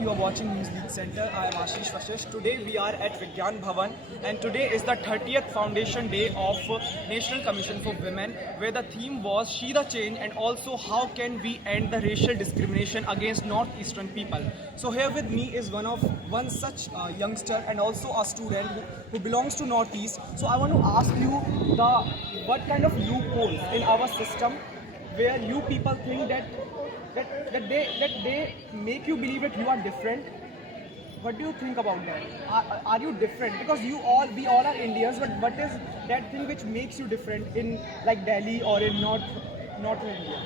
You are watching News League Center. I am Ashish Vashish. Today we are at Vigyan Bhavan and today is the 30th foundation day of National Commission for Women, where the theme was She the Change and also how can we end the racial discrimination against Northeastern people. So here with me is one such youngster and also a student who belongs to Northeast. So I want to ask you what kind of loopholes in our system where you people think that they make you believe that you are different. What do you think about that? Are you different? Because we all are Indians, but what is that thing which makes you different in like Delhi or in North India?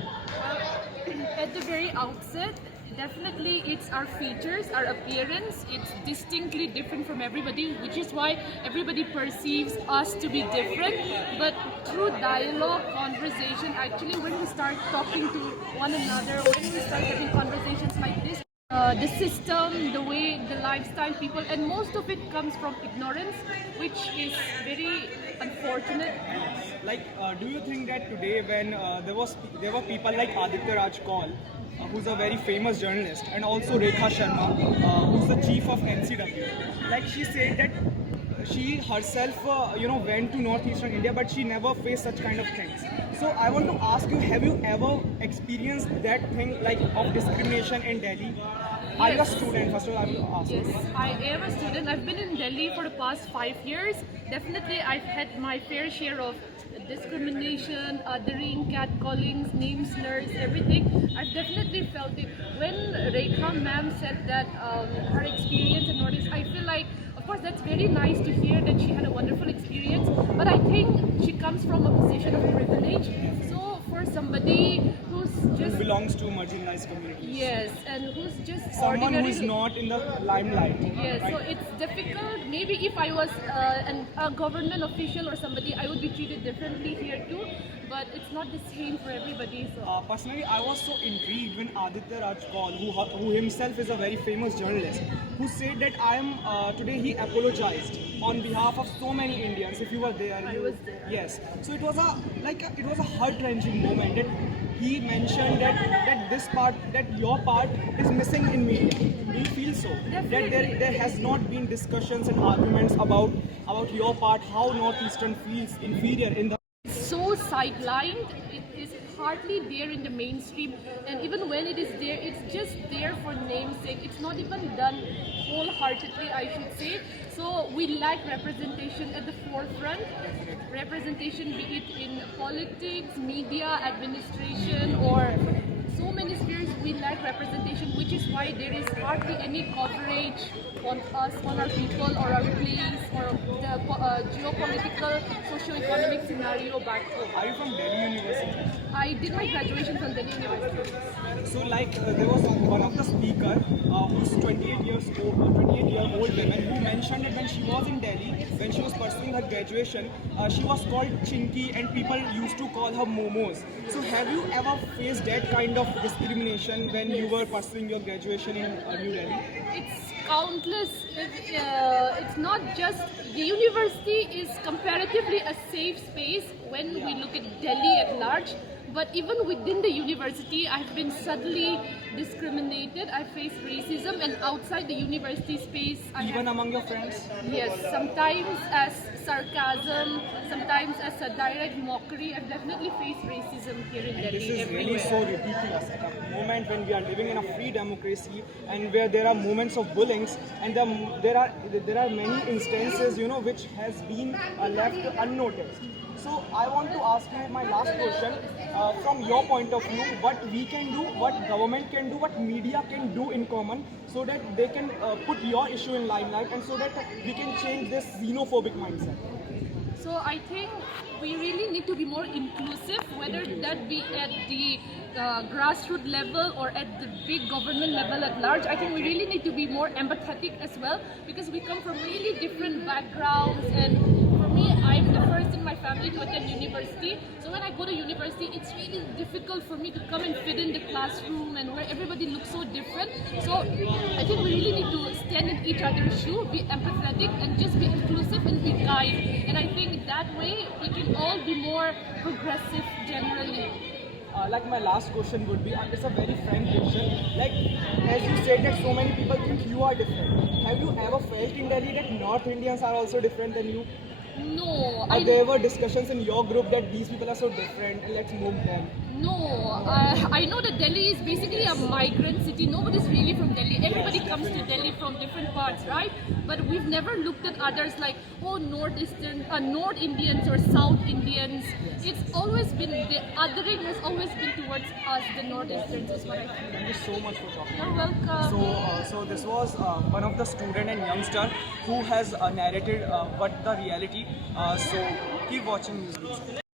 At the very outset, definitely it's our features, our appearance. It's distinctly different from everybody, which is why everybody perceives us to be different. But through dialogue, conversation, actually when we start talking to one another, when we start having conversations like this, the system, the way, the lifestyle, people, and most of it comes from ignorance, which is very unfortunate. Like, do you think that today when there were people like Aditya Raj Kaul, who's a very famous journalist, and also Rekha Sharma, who's the chief of NCW, like she said that she herself, went to northeastern India, but she never faced such kind of things. So I want to ask you, have you ever experienced that thing like of discrimination in Delhi? Yes. Are you a student? First of all, I will ask. Yes, I am a student. I've been in Delhi for the past 5 years. Definitely, I've had my fair share of discrimination, othering, catcallings, name slurs, everything. I've definitely felt it. When Rekha ma'am said that her experience in Northeast, I feel like, of course, that's very nice to hear that she had a wonderful experience, but I think she comes from a position of privilege. So for somebody who's just belongs to marginalized communities. Yes, and who's just Someone who is not in the limelight. Yes, right? so it's difficult. Maybe if I was a government official or somebody, I would be treated differently here too. But it's not the same for everybody. So. Personally, I was so intrigued when Aditya Raj Kaul, who himself is a very famous journalist, who said that today he apologized on behalf of so many Indians. If you were there, I was there. Yes. So it was a heart-wrenching moment that he mentioned that your part is missing in media. Do you feel so? Definitely. That there has not been discussions and arguments about your part, how Northeastern feels inferior in the So sidelined, it is hardly there in the mainstream, and even when it is there, it's just there for namesake. It's not even done wholeheartedly, I should say. So we lack representation at the forefront. Representation, be it in politics, media, administration, or so many spheres, we lack representation, which is why there is hardly any coverage on us, on our people, or our place, or the geopolitical, socio-economic scenario back home. Are you from Delhi University? I did my graduation from Delhi University. So there was one of the speaker who's 28-year-old woman who mentioned that when she was in Delhi, when she was pursuing her graduation, she was called Chinky and people used to call her Momos. So have you ever faced that kind of discrimination when you were pursuing your graduation in New Delhi? It's countless. It's not just the university is comparatively a safe space when we look at Delhi at large. But even within the university, I've been subtly discriminated. I faced racism, and outside the university space, Even among your friends? Yes, sometimes as sarcasm, sometimes as a direct mockery. I've definitely faced racism here in Delhi. This is everywhere. really so ridiculous at a moment when we are living in a free democracy and where there are moments of bullying, and there are many instances which has been left unnoticed. So I want to ask you my last question. From your point of view, what we can do, what government can do, what media can do in common, so that they can put your issue in limelight, and so that we can change this xenophobic mindset. So I think we really need to be more inclusive, whether that be at the grassroots level or at the big government level at large. I think we really need to be more empathetic as well, because we come from really different backgrounds, and for me, I'm the first in my family to attend university. So when I go to university, it's really difficult for me to come and fit in the classroom and where everybody looks so different. So I think we really need to stand in each other's shoe, be empathetic, and just be inclusive and be kind. And I think that way we can all be more progressive generally. like my last question would be, it's a very frank question. Like, as you said that so many people think you are different. Have you ever felt in Delhi that North Indians are also different than you? No, Or there were discussions in your group that these people are so different and let's move them? No, I know that Delhi is basically a migrant city. Nobody's really from Delhi. Everybody comes to Delhi from different parts, right? But we've never looked at others like, oh, North Indians or South Indians. It's always been, the othering has always been towards us, the North Easterns, is what I feel. Thank you so much for talking. You're welcome. So this was one of the student and youngster who has narrated what the reality. So keep watching News Beats.